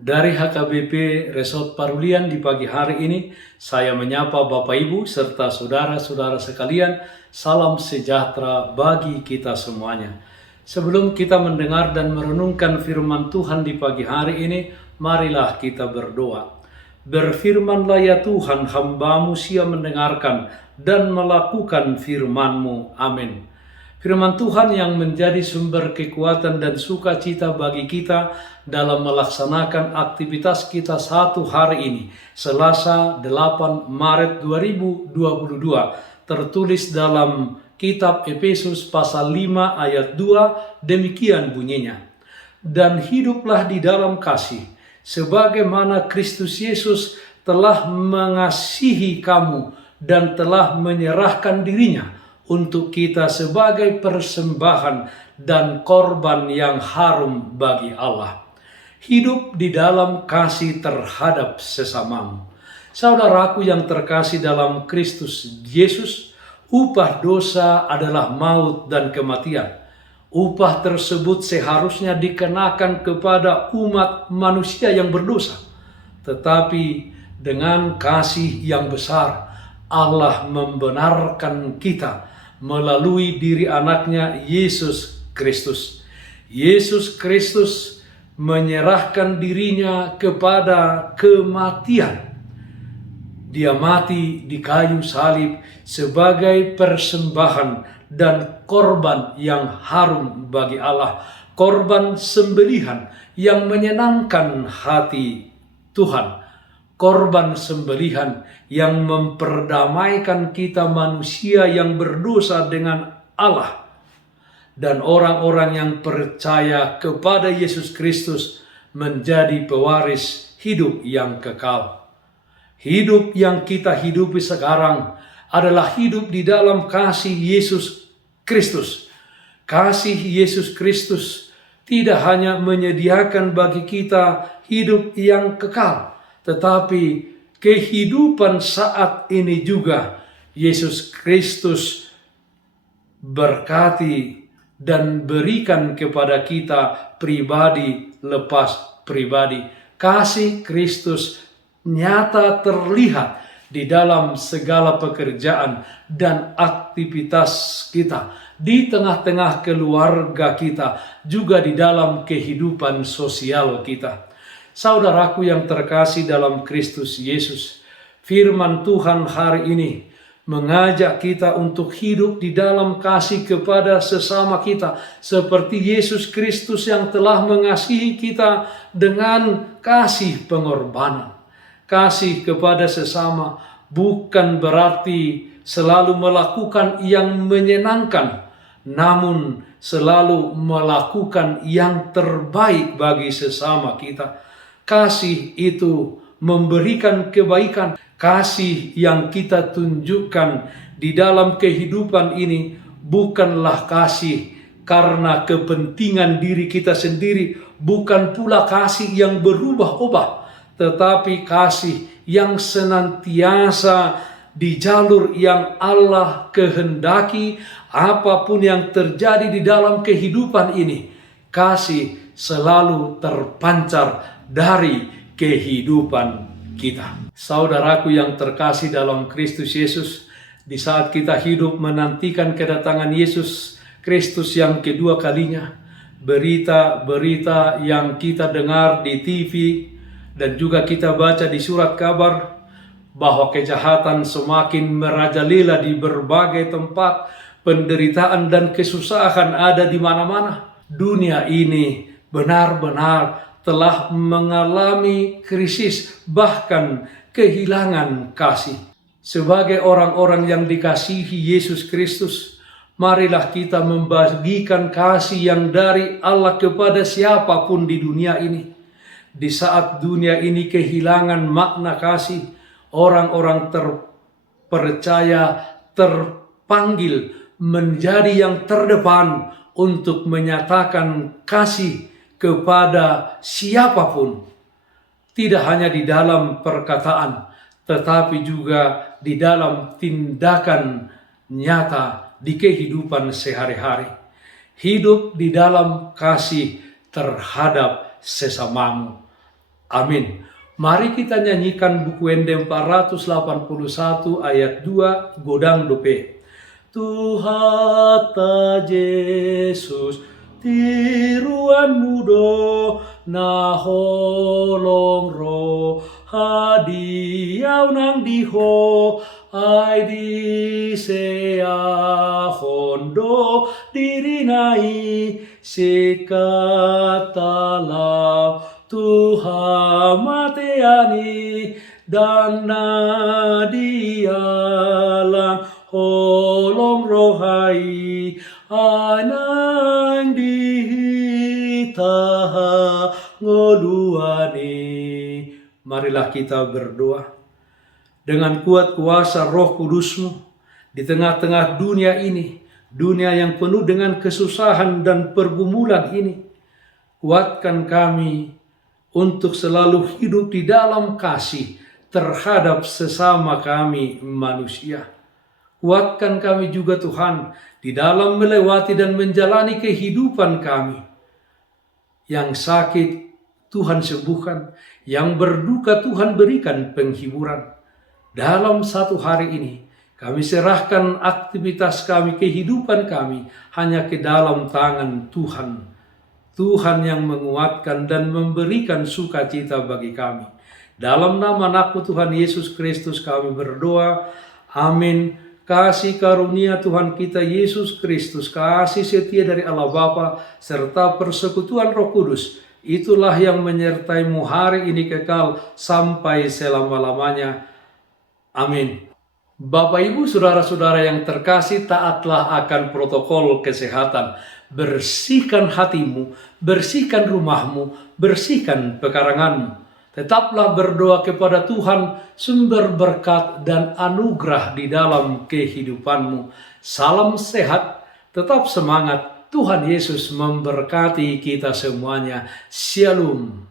Dari HKBP Resort Parulian di pagi hari ini, saya menyapa Bapak Ibu serta saudara-saudara sekalian, salam sejahtera bagi kita semuanya. Sebelum kita mendengar dan merenungkan firman Tuhan di pagi hari ini, marilah kita berdoa. Berfirmanlah ya Tuhan, hamba-Mu siap mendengarkan dan melakukan firman-Mu. Amin. Firman Tuhan yang menjadi sumber kekuatan dan sukacita bagi kita dalam melaksanakan aktivitas kita satu hari ini, Selasa 8 Maret 2022, tertulis dalam kitab Efesus pasal 5 ayat 2, demikian bunyinya. Dan hiduplah di dalam kasih, sebagaimana Kristus Yesus telah mengasihi kamu dan telah menyerahkan dirinya untuk kita sebagai persembahan dan korban yang harum bagi Allah. Hidup di dalam kasih terhadap sesamamu. Saudaraku yang terkasih dalam Kristus Yesus, upah dosa adalah maut dan kematian. Upah tersebut seharusnya dikenakan kepada umat manusia yang berdosa. Tetapi dengan kasih yang besar, Allah membenarkan kita melalui diri anaknya Yesus Kristus. Yesus Kristus menyerahkan dirinya kepada kematian. Dia mati di kayu salib sebagai persembahan dan korban yang harum bagi Allah. Korban sembelihan yang menyenangkan hati Tuhan. Korban sembelihan yang memperdamaikan kita manusia yang berdosa dengan Allah. Dan orang-orang yang percaya kepada Yesus Kristus menjadi pewaris hidup yang kekal. Hidup yang kita hidupi sekarang adalah hidup di dalam kasih Yesus Kristus. Kasih Yesus Kristus tidak hanya menyediakan bagi kita hidup yang kekal, tetapi kehidupan saat ini juga Yesus Kristus berkati dan berikan kepada kita pribadi lepas pribadi. Kasih Kristus nyata terlihat di dalam segala pekerjaan dan aktivitas kita, di tengah-tengah keluarga kita, juga di dalam kehidupan sosial kita. Saudaraku yang terkasih dalam Kristus Yesus, firman Tuhan hari ini mengajak kita untuk hidup di dalam kasih kepada sesama kita, seperti Yesus Kristus yang telah mengasihi kita dengan kasih pengorbanan. Kasih kepada sesama bukan berarti selalu melakukan yang menyenangkan, namun selalu melakukan yang terbaik bagi sesama kita. Kasih itu memberikan kebaikan. Kasih yang kita tunjukkan di dalam kehidupan ini bukanlah kasih karena kepentingan diri kita sendiri, bukan pula kasih yang berubah-ubah, tetapi kasih yang senantiasa di jalur yang Allah kehendaki. Apapun yang terjadi di dalam kehidupan ini, kasih selalu terpancar dari kehidupan kita. Saudaraku yang terkasih dalam Kristus Yesus, di saat kita hidup menantikan kedatangan Yesus Kristus yang kedua kalinya, berita-berita yang kita dengar di TV dan juga kita baca di surat kabar bahwa kejahatan semakin merajalela di berbagai tempat, penderitaan dan kesusahan ada di mana-mana. Dunia ini benar-benar telah mengalami krisis, bahkan kehilangan kasih. Sebagai orang-orang yang dikasihi Yesus Kristus, marilah kita membagikan kasih yang dari Allah kepada siapapun di dunia ini. Di saat dunia ini kehilangan makna kasih, orang-orang terpercaya terpanggil menjadi yang terdepan untuk menyatakan kasih kepada siapapun, tidak hanya di dalam perkataan, tetapi juga di dalam tindakan nyata di kehidupan sehari-hari. Hidup di dalam kasih terhadap sesamamu. Amin. Mari kita nyanyikan buku ND 481 ayat 2 godang dope. Tuhan ta Yesus tiruan mudo na holong ro hadiau nang diho ai di sea hondo dirinai sikatala Tuhan mateani dan nadialang holong rohai anang dihita ngoluani. Marilah kita berdoa. Dengan kuat kuasa Roh Kudus-Mu di tengah-tengah dunia ini, dunia yang penuh dengan kesusahan dan pergumulan ini, kuatkan kami untuk selalu hidup di dalam kasih terhadap sesama kami manusia. Kuatkan kami juga Tuhan di dalam melewati dan menjalani kehidupan kami. Yang sakit Tuhan sembuhkan, yang berduka Tuhan berikan penghiburan. Dalam satu hari ini kami serahkan aktivitas kami, kehidupan kami hanya ke dalam tangan Tuhan. Tuhan yang menguatkan dan memberikan sukacita bagi kami. Dalam nama Anak-Mu Tuhan Yesus Kristus kami berdoa. Amin. Kasih karunia Tuhan kita Yesus Kristus, kasih setia dari Allah Bapa, serta persekutuan Roh Kudus, itulah yang menyertai-Mu hari ini kekal sampai selama-lamanya. Amin. Bapak, Ibu, saudara-saudara yang terkasih, taatlah akan protokol kesehatan. Bersihkan hatimu, bersihkan rumahmu, bersihkan pekaranganmu. Tetaplah berdoa kepada Tuhan, sumber berkat dan anugerah di dalam kehidupanmu. Salam sehat, tetap semangat. Tuhan Yesus memberkati kita semuanya. Shalom.